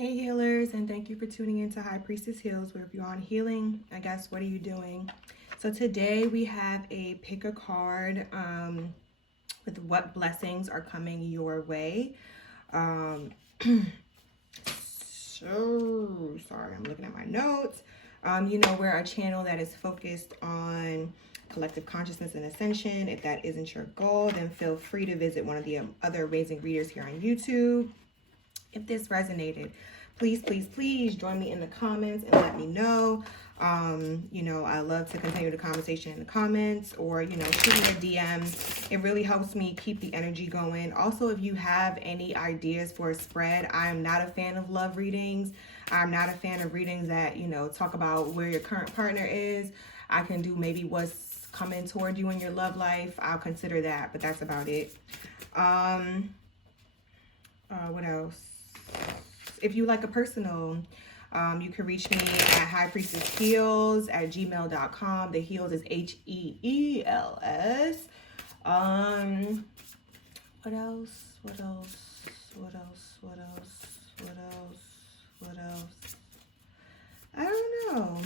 Hey healers, and thank you for tuning in to High Priestess Heals, where if you're on healing, I guess, what are you doing? So today we have a pick a card with what blessings are coming your way. So sorry, I'm looking at my notes. We're a channel that is focused on collective consciousness and ascension. If that isn't your goal, then feel free to visit one of the other amazing readers here on YouTube. If this resonated, please join me in the comments and let me know. I love to continue the conversation in the comments, or, shoot me a DM. It really helps me keep the energy going. Also, if you have any ideas for a spread, I am not a fan of love readings. I'm not a fan of readings that, talk about where your current partner is. I can do maybe what's coming toward you in your love life. I'll consider that, but that's about it. What else? If you like a personal, you can reach me at HighPriestessHeals@gmail.com. The Heals is HEELS. What else? I don't know.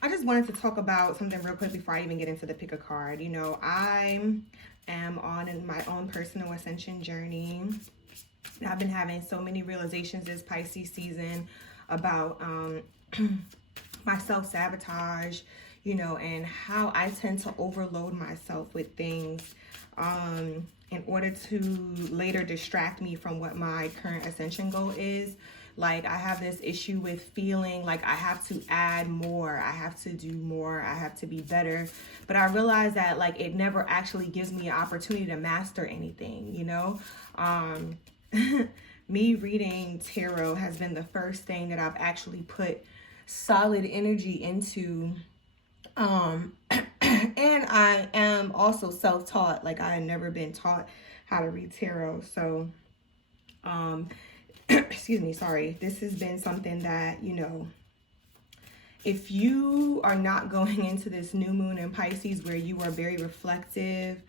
I just wanted to talk about something real quick before I even get into the pick a card. I am on my own personal ascension journey. I've been having so many realizations this Pisces season about my self-sabotage, and how I tend to overload myself with things in order to later distract me from what my current ascension goal is. Like, I have this issue with feeling like I have to add more, I have to do more, I have to be better. But I realize that, like, it never actually gives me an opportunity to master anything, Me reading tarot has been the first thing that I've actually put solid energy into. And I am also self-taught. Like, I had never been taught how to read tarot. So, excuse me, sorry. This has been something that, if you are not going into this new moon in Pisces where you are very reflective,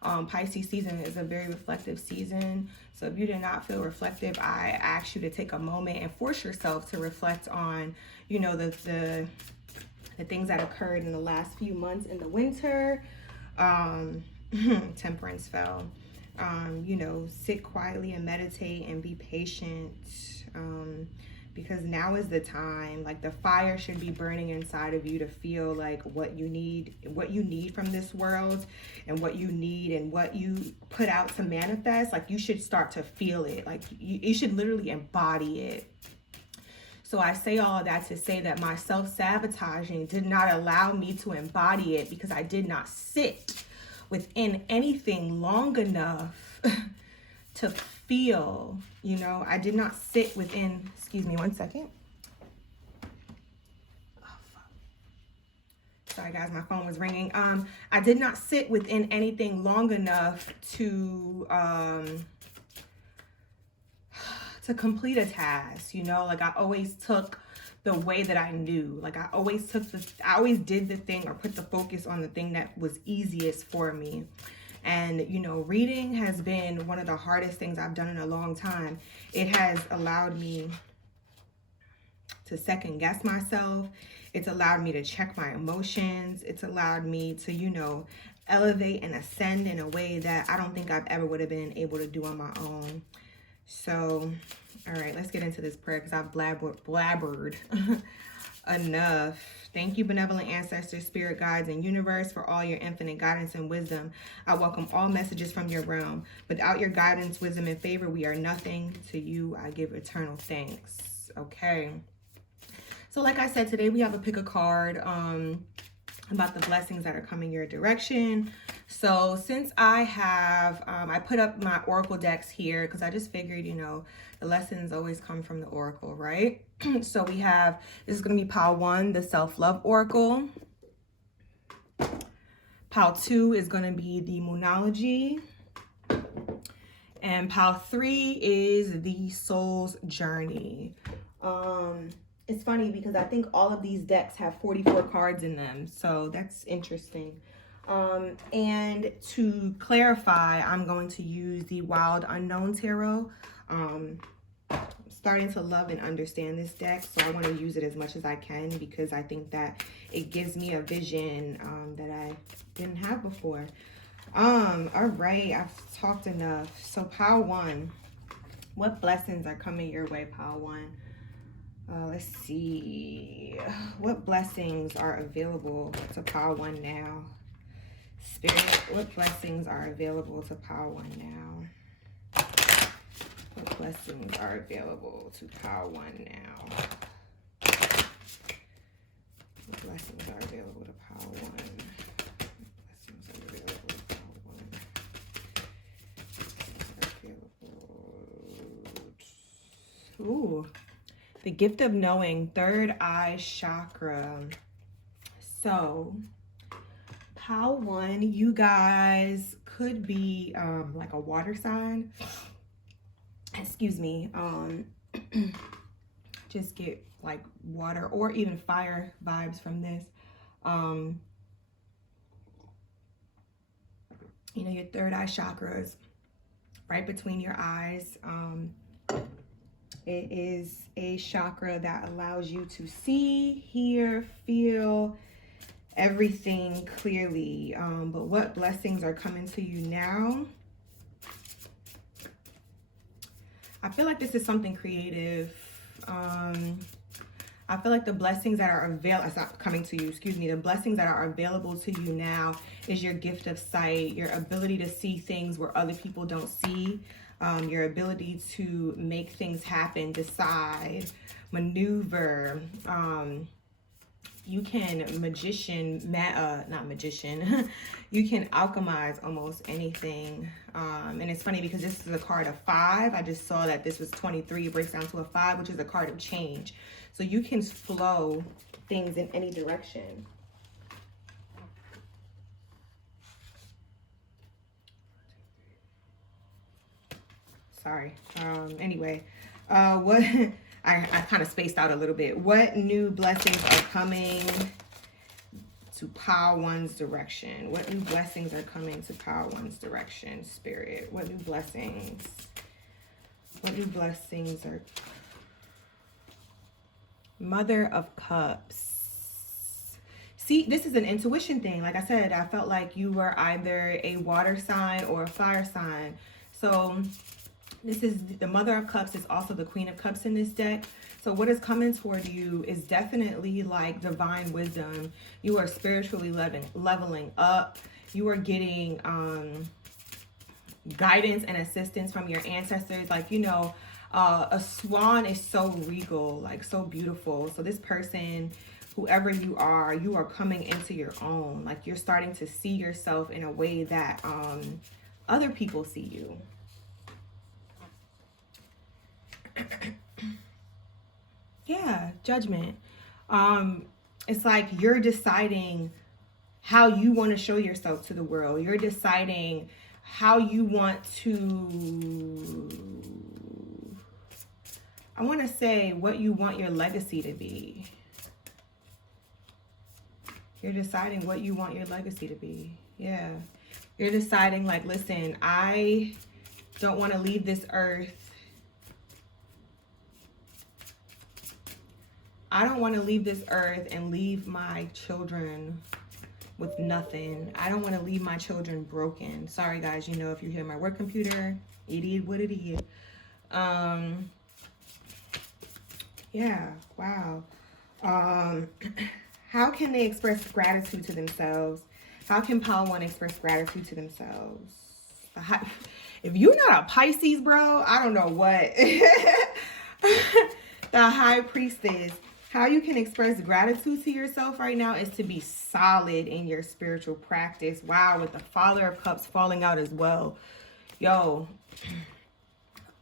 Pisces season is a very reflective season. So if you did not feel reflective, I ask you to take a moment and force yourself to reflect on, the things that occurred in the last few months in the winter. Temperance fell. Sit quietly and meditate and be patient, because now is the time. Like, the fire should be burning inside of you to feel like what you need from this world, and what you need and what you put out to manifest. Like, you should start to feel it. Like, you should literally embody it. So I say all of that to say that my self-sabotaging did not allow me to embody it, because I did not sit within anything long enough to feel, I did not sit within, excuse me one second. Oh, fuck. Sorry guys, my phone was ringing. I did not sit within anything long enough to complete a task, like, I always took the way that I knew. Like, I always did the thing, or put the focus on the thing that was easiest for me. And, reading has been one of the hardest things I've done in a long time. It has allowed me to second guess myself. It's allowed me to check my emotions. It's allowed me to, elevate and ascend in a way that I don't think I've ever would have been able to do on my own. So, all right, let's get into this prayer, because I've blabbered enough. Thank you, benevolent ancestors, spirit guides, and universe, for all your infinite guidance and wisdom. I welcome all messages from your realm. Without your guidance, wisdom, and favor, we are nothing. To you, I give eternal thanks. Okay. So like I said, today we have a pick a card about the blessings that are coming your direction. So since I have, I put up my Oracle decks here, because I just figured, the lessons always come from the Oracle, right? So we have, this is going to be pile 1, the Self-Love Oracle. Pile 2 is going to be the Moonology. And pile 3 is the Soul's Journey. It's funny because I think all of these decks have 44 cards in them. So that's interesting. And to clarify, I'm going to use the Wild Unknown Tarot. I'm starting to love and understand this deck, so I want to use it as much as I can because I think that it gives me a vision that I didn't have before. All right, I've talked enough. So pile one, what blessings are coming your way, pile one? Let's see, what blessings are available to pile one now? Spirit, what blessings are available to pile one now? What blessings are available to pile one now? What blessings are available to pile one? Blessings are available to pile one. Ooh, the gift of knowing, third eye chakra. So pile one, you guys could be like a water sign. Excuse me. Just get like water or even fire vibes from this. You know, your third eye chakras right between your eyes. It is a chakra that allows you to see, hear, feel everything clearly. But what blessings are coming to you now? I feel like this is something creative. I feel like the blessings that are available, it's not coming to you, excuse me, the blessings that are available to you now is your gift of sight, your ability to see things where other people don't see, your ability to make things happen, decide, maneuver. You can you can alchemize almost anything. And it's funny because this is a card of 5. I just saw that this was 23. It breaks down to a 5, which is a card of change. So you can flow things in any direction. Sorry. Anyway, what I kind of spaced out a little bit. What new blessings are coming to pile one's direction? What new blessings are coming to pile one's direction, Spirit? What new blessings? What new blessings are... Mother of Cups. See, this is an intuition thing. Like I said, I felt like you were either a water sign or a fire sign. So this is the Mother of Cups is also the Queen of Cups in this deck. So what is coming toward you is definitely like divine wisdom. You are spiritually leveling up. You are getting guidance and assistance from your ancestors. Like, you know, a swan is so regal, like so beautiful. So this person, whoever you are coming into your own. Like you're starting to see yourself in a way that other people see you. Yeah, judgment. It's like you're deciding how you want to show yourself to the world. You're deciding how you want to, I want to say what you want your legacy to be. You're deciding what you want your legacy to be. Yeah. You're deciding like, listen, I don't want to leave this earth. I don't want to leave this earth and leave my children with nothing. I don't want to leave my children broken. Sorry, guys. You know, if you hear my work computer, it is what it is. Yeah. Wow. How can they express gratitude to themselves? How can Pile 1 express gratitude to themselves? If you're not a Pisces, bro, I don't know what. The High Priestess. How you can express gratitude to yourself right now is to be solid in your spiritual practice. Wow, with the Father of Cups falling out as well. Yo,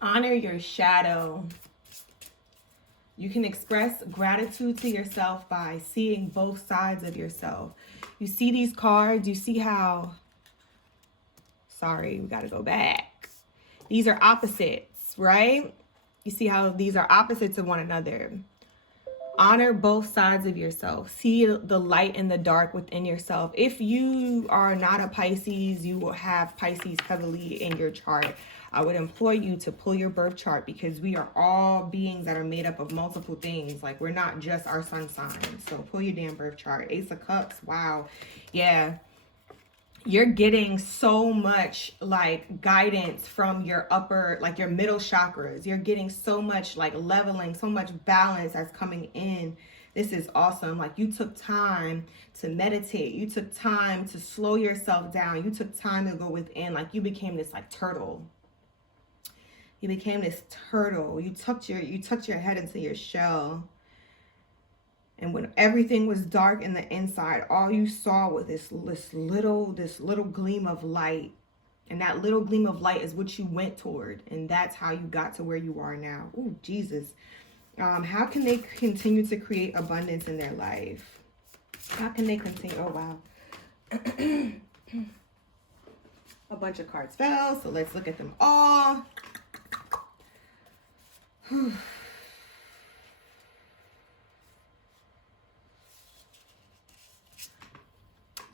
honor your shadow. You can express gratitude to yourself by seeing both sides of yourself. You see these cards, you see how... Sorry, we got to go back. These are opposites, right? You see how these are opposites of one another. Honor both sides of yourself. See the light and the dark within yourself. If you are not a Pisces, you will have Pisces heavily in your chart. I would implore you to pull your birth chart, because we are all beings that are made up of multiple things. Like, we're not just our sun sign. So pull your damn birth chart. Ace of Cups. Wow. Yeah. You're getting so much like guidance from your upper, like your middle chakras. You're getting so much like leveling, so much balance that's coming in. This is awesome. Like, you took time to meditate. You took time to slow yourself down. You took time to go within. Like, you became this like turtle. You became this turtle. You tucked your head into your shell. And when everything was dark in the inside, all you saw was this little gleam of light. And that little gleam of light is what you went toward. And that's how you got to where you are now. Oh, Jesus. How can they continue to create abundance in their life? How can they continue? Oh, wow. A bunch of cards fell. So let's look at them all.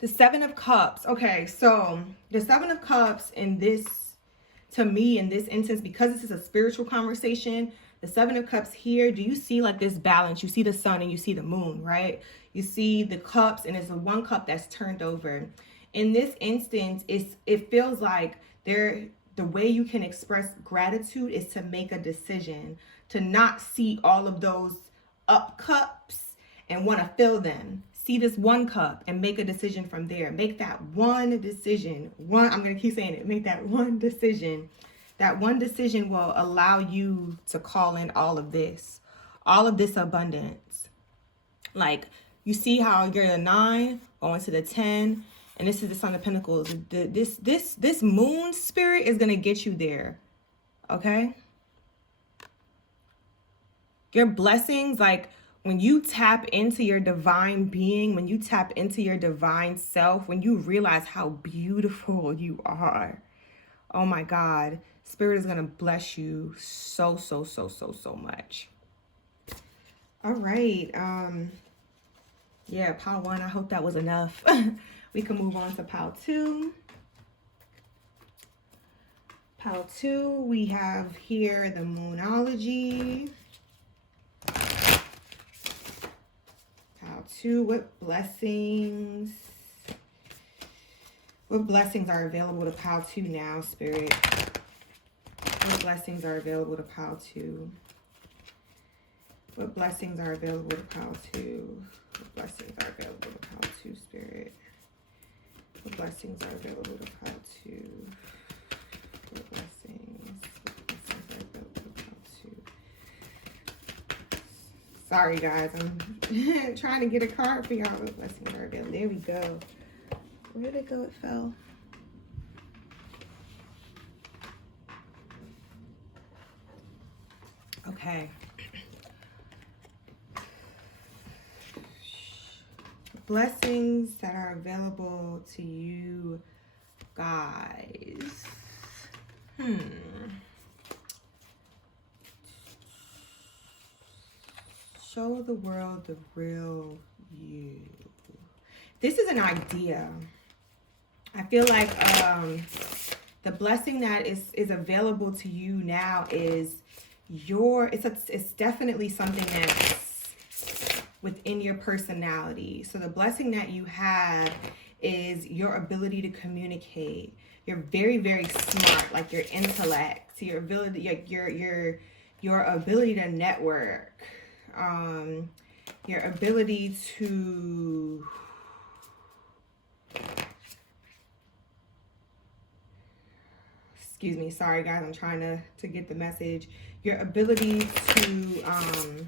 The Seven of Cups. Okay, so the Seven of Cups in this, to me, in this instance, because this is a spiritual conversation, the Seven of Cups here, do you see like this balance? You see the sun and you see the moon, right? You see the cups, and it's the one cup that's turned over. In this instance, it feels like the way you can express gratitude is to make a decision, to not see all of those up cups and want to fill them. See this one cup and make a decision from there. Make that one decision. I'm going to keep saying it. Make that one decision. That one decision will allow you to call in all of this abundance. Like, you see how you're the 9 going to the 10, and this is the Son of Pentacles. This moon spirit is going to get you there. Okay? Your blessings, like, when you tap into your divine being, when you tap into your divine self, when you realize how beautiful you are, oh my God, Spirit is going to bless you so much. All right. Yeah, pile 1, I hope that was enough. We can move on to pile 2. Pile 2, we have here the Moonology. Pile 2, what blessings are available to pile 2 now, Spirit? What blessings are available to pile 2? What blessings are available to pile 2? What blessings are available to pile 2, Spirit? What blessings are available to pile 2? What blessings are available to pile 2? Sorry, guys. I'm trying to get a card for y'all. What blessings are available? There we go. Where did it go? It fell. Okay. Blessings that are available to you guys. Show the world the real you. This is an idea. I feel like the blessing that is available to you now is it's definitely something that's within your personality. So the blessing that you have is your ability to communicate. You're very, very smart, like your intellect, your ability, your ability to network, your ability to excuse me, sorry guys, I'm trying to get the message. Your ability to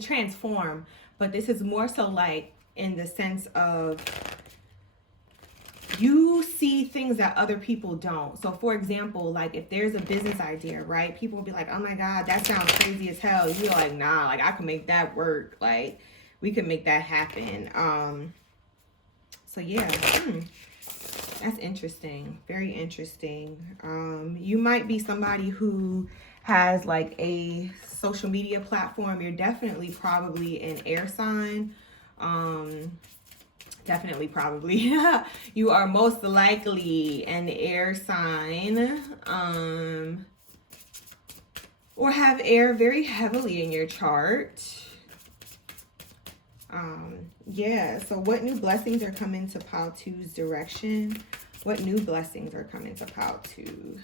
transform, but this is more so like in the sense of you see things that other people don't. So for example, like if there's a business idea, right? People will be like, oh my God, that sounds crazy as hell. You're like, nah, like I can make that work. Like we can make that happen. So yeah, that's interesting. Very interesting. You might be somebody who has like a social media platform, you're definitely probably an air sign. Definitely probably. You are most likely an air sign. Or have air very heavily in your chart. Yeah, so what new blessings are coming to Pile 2's direction? What new blessings are coming to Pile 2?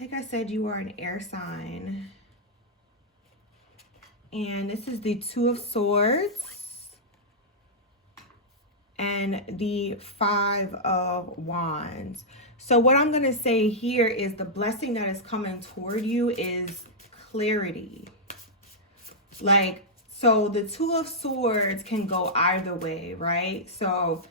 Like I said, you are an air sign. And this is the Two of Swords and the Five of Wands. So what I'm going to say here is the blessing that is coming toward you is clarity. Like, so the Two of Swords can go either way, right? So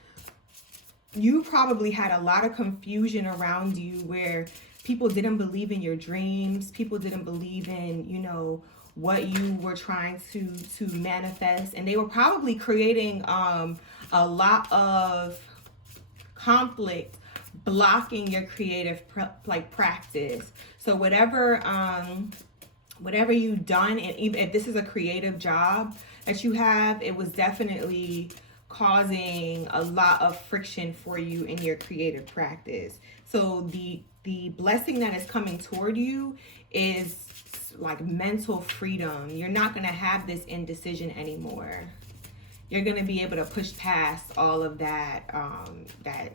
you probably had a lot of confusion around you where people didn't believe in your dreams. People didn't believe in, you know, what you were trying to manifest. And they were probably creating a lot of conflict, blocking your creative practice. So whatever you've done, and even if this is a creative job that you have, it was definitely causing a lot of friction for you in your creative practice. So the blessing that is coming toward you is like mental freedom. You're not going to have this indecision anymore. You're going to be able to push past all of that that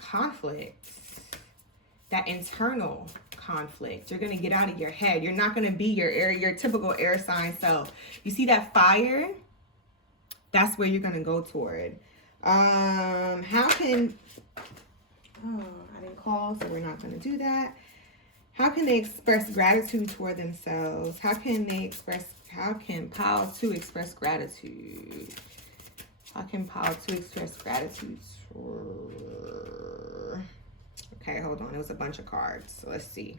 conflict, that internal conflict. You're going to get out of your head. You're not going to be your typical air sign self. You see that fire? That's where you're going to go toward. How can, I didn't call, so we're not going to do that. How can they express gratitude toward themselves? How can Pile 2 express gratitude? How can Pile 2 express gratitude? Okay, hold on. It was a bunch of cards. So let's see.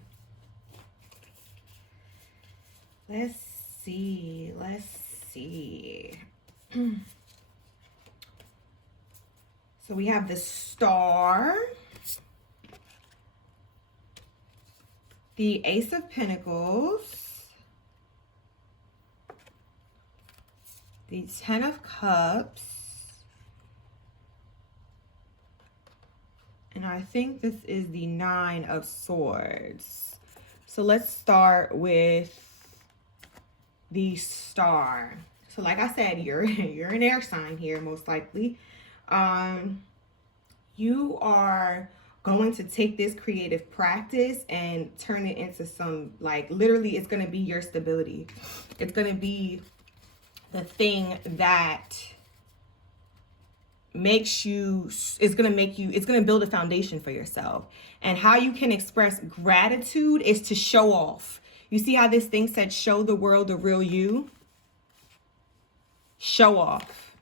Let's see. So we have the Star, the Ace of Pentacles, the Ten of Cups, and I think this is the Nine of Swords. So let's start with the Star. So like I said, you're an air sign here, most likely. You are going to take this creative practice and turn it into some, like, literally it's going to be your stability. It's going to be the thing that makes you, it's going to build a foundation for yourself. And how you can express gratitude is to show off. You see how this thing said, show the world the real you? Show off.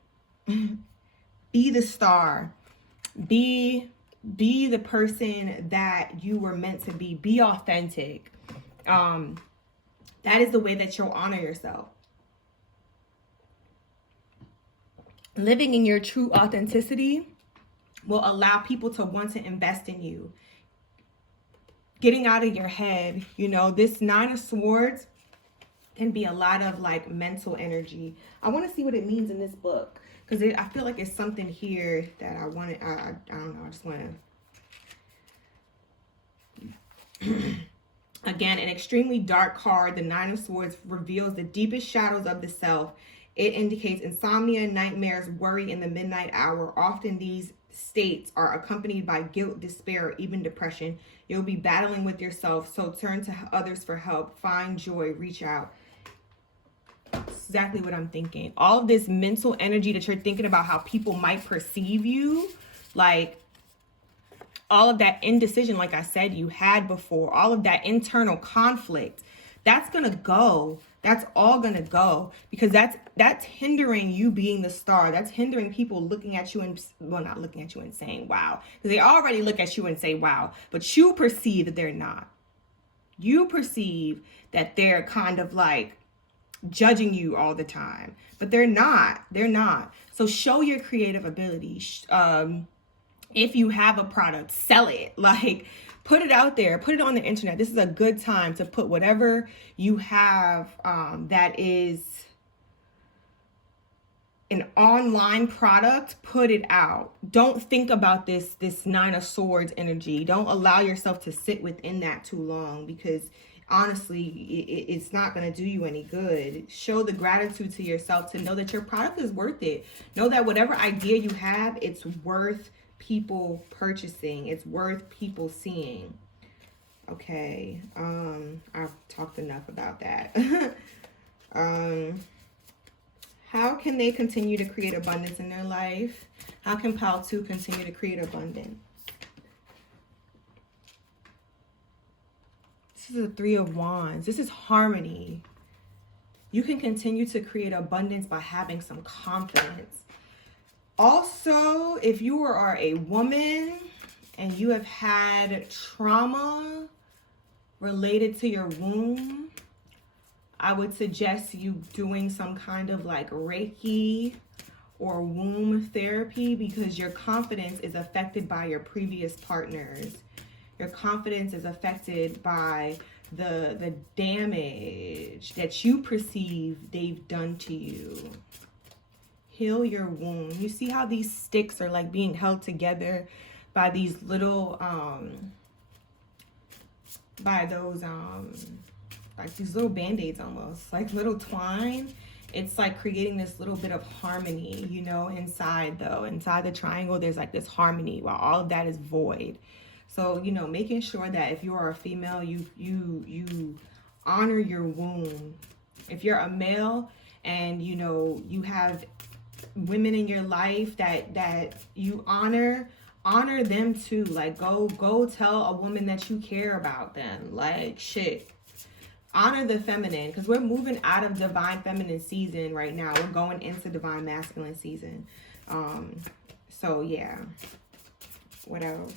Be the star. Be the person that you were meant to be. Be authentic. That is the way that you'll honor yourself. Living in your true authenticity will allow people to want to invest in you. Getting out of your head, you know, this Nine of Swords can be a lot of like mental energy. I want to see what it means in this book, because I feel like it's something here that I want to, I don't know, I just want to. Again, an extremely dark card, the Nine of Swords reveals the deepest shadows of the self. It indicates insomnia, nightmares, worry in the midnight hour. Often these states are accompanied by guilt, despair, or even depression. You'll be battling with yourself, so turn to others for help. Find joy, reach out. Exactly what I'm thinking. All of this mental energy that you're thinking about how people might perceive you, like all of that indecision, like I said, you had before, all of that internal conflict, that's going to go. That's all going to go, because that's hindering you being the star. That's hindering people looking at you and, well, not looking at you and saying, wow, because they already look at you and say, wow, but you perceive that they're not. You perceive that they're kind of like judging you all the time. But they're not. They're not. So show your creative ability. If you have a product, sell it. Like, put it out there. Put it on the internet. This is a good time to put whatever you have that is an online product, put it out. Don't think about this Nine of Swords energy. Don't allow yourself to sit within that too long, because honestly, it's not going to do you any good. Show the gratitude to yourself to know that your product is worth it. Know that whatever idea you have, it's worth people purchasing. It's worth people seeing. Okay. I've talked enough about that. How can they continue to create abundance in their life? How can Pile 2 continue to create abundance? This is a Three of Wands. This is harmony. You can continue to create abundance by having some confidence. Also, if you are a woman and you have had trauma related to your womb, I would suggest you doing some kind of like Reiki or womb therapy, because your confidence is affected by your previous partners. Your confidence is affected by the damage that you perceive they've done to you. Heal your wound. You see how these sticks are like being held together by these little, by those, like these little band-aids almost, like little twine. It's like creating this little bit of harmony, you know, inside the triangle, there's like this harmony while all of that is void. So, you know, making sure that if you are a female, you honor your womb. If you're a male and, you know, you have women in your life that you honor them too. Like, go tell a woman that you care about them. Like, shit. Honor the feminine, because we're moving out of divine feminine season right now. We're going into divine masculine season. So yeah. What else?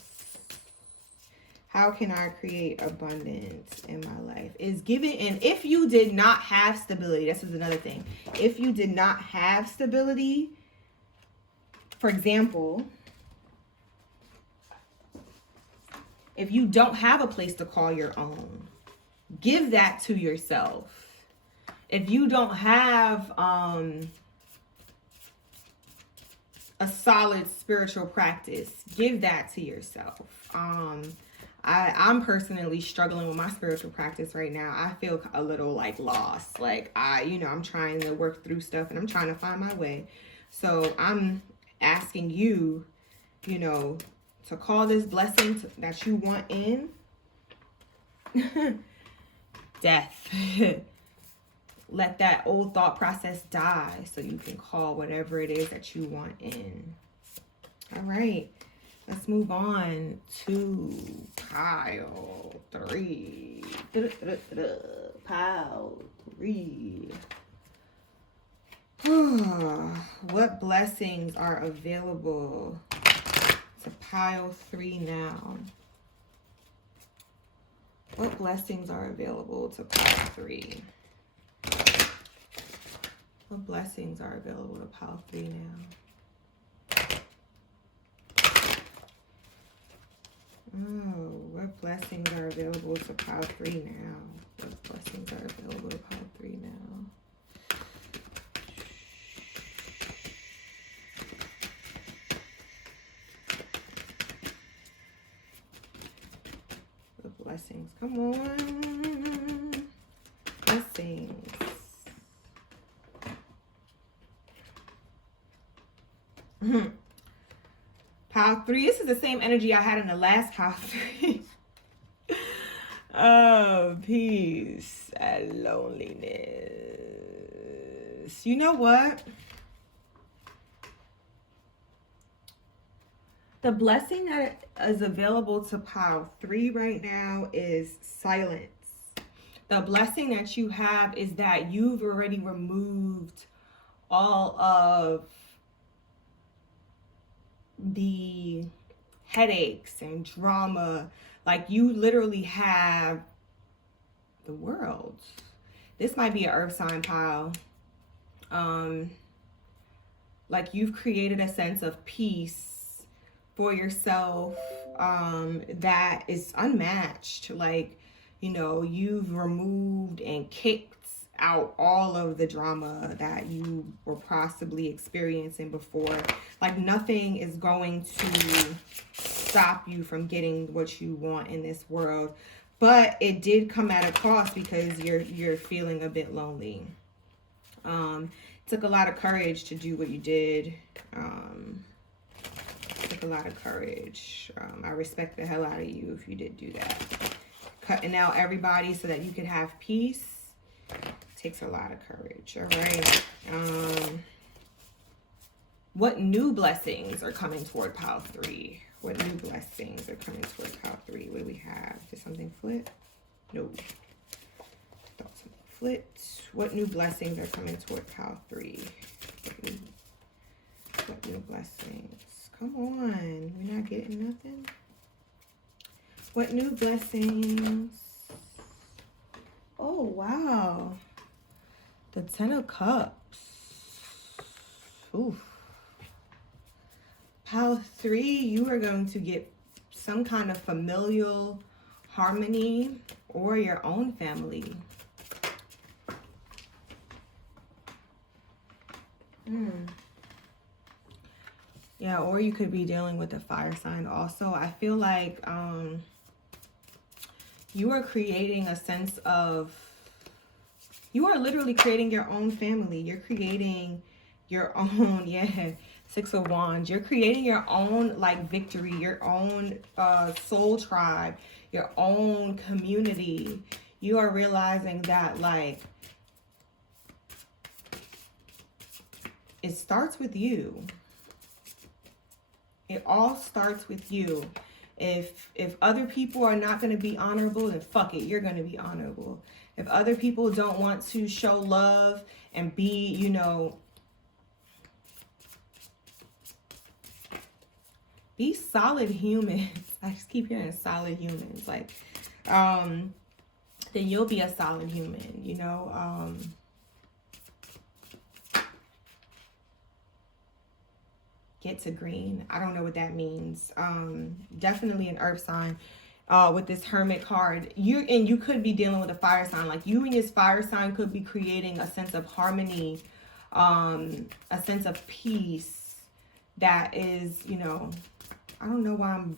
How can I create abundance in my life? Is giving. And if you did not have stability, this is another thing. If you did not have stability, for example, if you don't have a place to call your own, give that to yourself. If you don't have a solid spiritual practice, give that to yourself. I'm personally struggling with my spiritual practice right now. I feel a little like lost. Like I'm trying to work through stuff and I'm trying to find my way. So I'm asking you, to call this blessing that you want in. Death. Let that old thought process die so you can call whatever it is that you want in. All right. Let's move on to pile 3. Pile 3. What blessings are available to pile 3 now? What blessings are available to pile 3? What blessings are available to pile 3 now? Oh, what blessings are available to pile 3 now? What blessings are available to pile 3 now? What blessings? Come on. Blessings. Pile 3. This is the same energy I had in the last pile 3. Oh, peace and loneliness. You know what? The blessing that is available to pile 3 right now is silence. The blessing that you have is that you've already removed all of the headaches and drama. Like, you literally have the world. This might be an earth sign pile. Like you've created a sense of peace for yourself that is unmatched. Like, you know, you've removed and kicked out all of the drama that you were possibly experiencing before. Like nothing is going to stop you from getting what you want in this world. But it did come at a cost because you're feeling a bit lonely. It took a lot of courage to do what you did. Took a lot of courage. I respect the hell out of you if you did do that. Cutting out everybody so that you could have peace takes a lot of courage. All right. What new blessings are coming toward pile 3? What new blessings are coming toward pile 3? What do we have? Did something flip? No. Thought something flipped. What new blessings are coming toward pile 3? What new blessings? Come on. We're not getting nothing? What new blessings? Oh, wow. The 10 of Cups. Oof. Pile 3, you are going to get some kind of familial harmony or your own family. Yeah, or you could be dealing with a fire sign also. I feel like you are creating a sense of, you are literally creating your own family. You're creating your own, yeah, 6 of Wands. You're creating your own like victory, your own soul tribe, your own community. You are realizing that like it starts with you. It all starts with you. If other people are not going to be honorable, then fuck it, you're going to be honorable. If other people don't want to show love and be, you know, be solid humans. I just keep hearing solid humans. Like, then you'll be a solid human, you know. Get to green. I don't know what that means. Definitely an earth sign. With this Hermit card, you could be dealing with a fire sign. Like you and this fire sign could be creating a sense of harmony, a sense of peace that is, you know, I don't know why I'm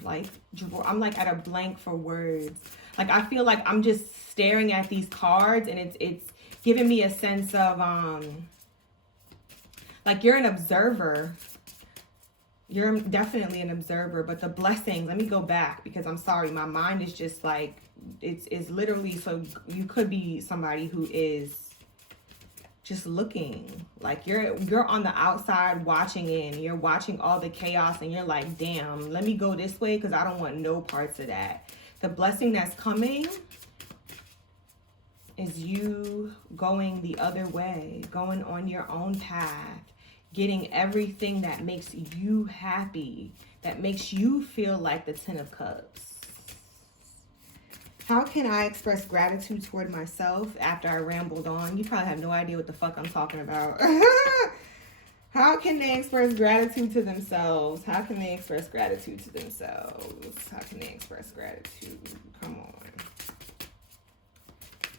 like at a blank for words. Like I feel like I'm just staring at these cards and it's giving me a sense of like you're an observer. You're definitely an observer, but the blessings, let me go back because I'm sorry, my mind is just like, it's literally, so you could be somebody who is just looking, like you're on the outside watching in, you're watching all the chaos and you're like, damn, let me go this way because I don't want no parts of that. The blessing that's coming is you going the other way, going on your own path, getting everything that makes you happy, that makes you feel like the 10 of Cups. How can I express gratitude toward myself after I rambled on? You probably have no idea what the fuck I'm talking about. How can they express gratitude to themselves? How can they express gratitude to themselves? How can they express gratitude? Come on.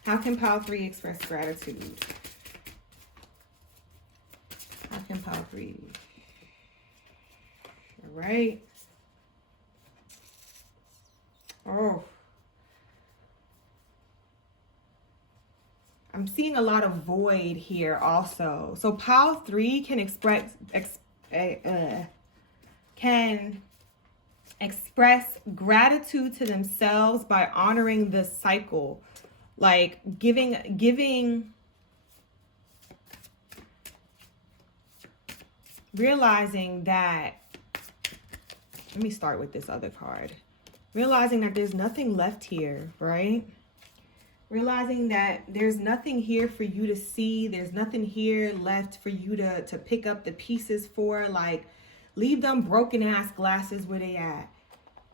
How can pile 3 express gratitude? How can pile 3? All right. Oh. I'm seeing a lot of void here also. So pile 3 can express gratitude to themselves by honoring the cycle. Like giving realizing that, let me start with this other card. Realizing that there's nothing left here, right? Realizing that there's nothing here for you to see. There's nothing here left for you to pick up the pieces for. Like, leave them broken ass glasses where they at.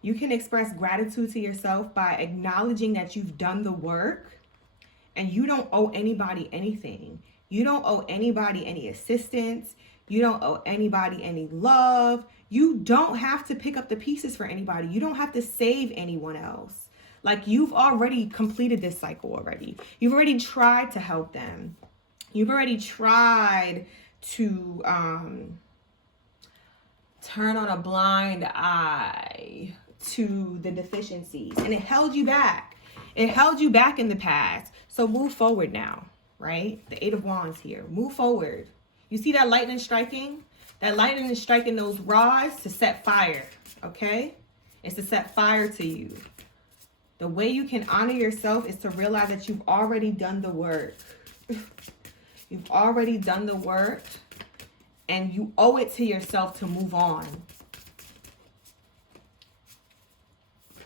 You can express gratitude to yourself by acknowledging that you've done the work And you don't owe anybody anything. You don't owe anybody any assistance. You don't owe anybody any love. You don't have to pick up the pieces for anybody. You don't have to save anyone else. Like, you've already completed this cycle already. You've already tried to help them. You've already tried to turn on a blind eye to the deficiencies. And it held you back. It held you back in the past. So move forward now, right? The Eight of Wands here. Move forward. You see that lightning striking? That lightning is striking those rods to set fire, okay? It's to set fire to you. The way you can honor yourself is to realize that you've already done the work. You've already done the work, and you owe it to yourself to move on.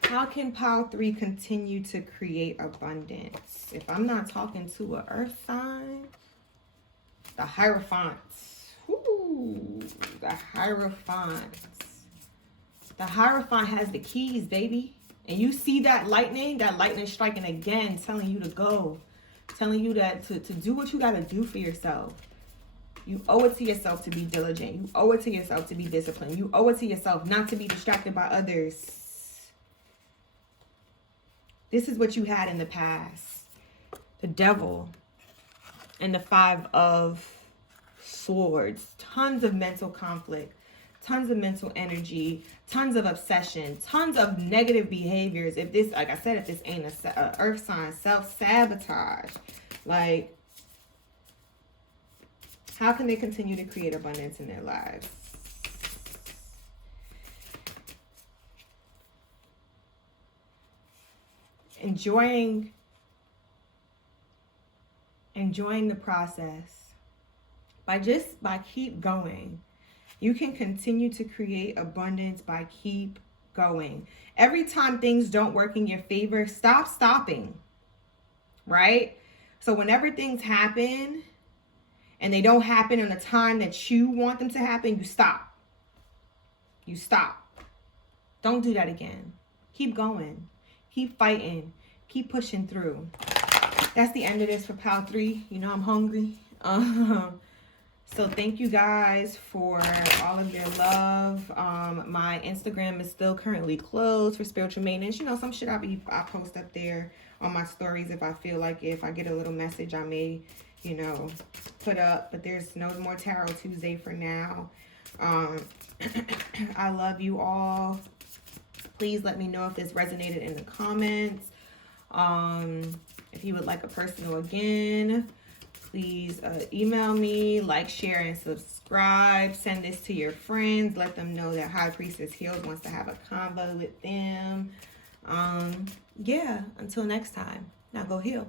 How can pile 3 continue to create abundance? If I'm not talking to an earth sign, the Hierophants. Ooh, the Hierophants. The Hierophant has the keys, baby. And you see that lightning striking again, telling you to go. Telling you that to do what you got to do for yourself. You owe it to yourself to be diligent. You owe it to yourself to be disciplined. You owe it to yourself not to be distracted by others. This is what you had in the past. The Devil and the 5 of Swords. Tons of mental conflict. Tons of mental energy. Tons of obsession. Tons of negative behaviors. If this, like I said, if this ain't a earth sign, self-sabotage. Like, how can they continue to create abundance in their lives? Enjoying the process. By keep going. You can continue to create abundance by keep going. Every time things don't work in your favor, stop stopping. Right? So whenever things happen and they don't happen in the time that you want them to happen, you stop. You stop. Don't do that again. Keep going. Keep fighting. Keep pushing through. That's the end of this for pile 3. You know I'm hungry. So thank you guys for all of your love. My Instagram is still currently closed for spiritual maintenance. You know, some shit I post up there on my stories if I feel like it. If I get a little message, I may, you know, put up. But there's no more Tarot Tuesday for now. I love you all. Please let me know if this resonated in the comments. If you would like a personal again, please email me, like, share, and subscribe. Send this to your friends. Let them know that High Priestess Heals wants to have a convo with them. Yeah, until next time. Now go heal.